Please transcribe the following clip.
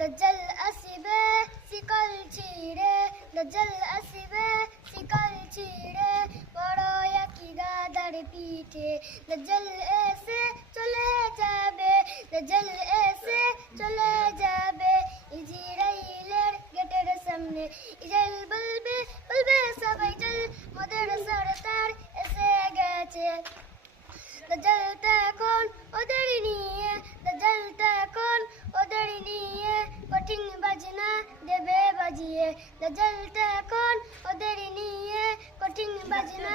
দাজ্জাল আসিবে শিকল ছিঁড়ে, দাজ্জাল আসিবে শিকল ছিঁড়ে, বড় একই গাধার পিঠে। দাজ্জাল এসে চলে যাবে, দাজ্জাল এসে চলে যাবে, ইজরাইলের গেটের সামনে। ইসরাইল বলবে বলবে সবাই চল, মোদের সরদার এসে গেছে। দাজ্জালটা এখন ওদের নিয়ে, দাজ্জালটা এখন ওদের নিয়ে, কঠিন বাজনা দেবে বাজিয়ে। দাজ্জালটা এখন ওদের নিয়ে, কঠিন বাজনা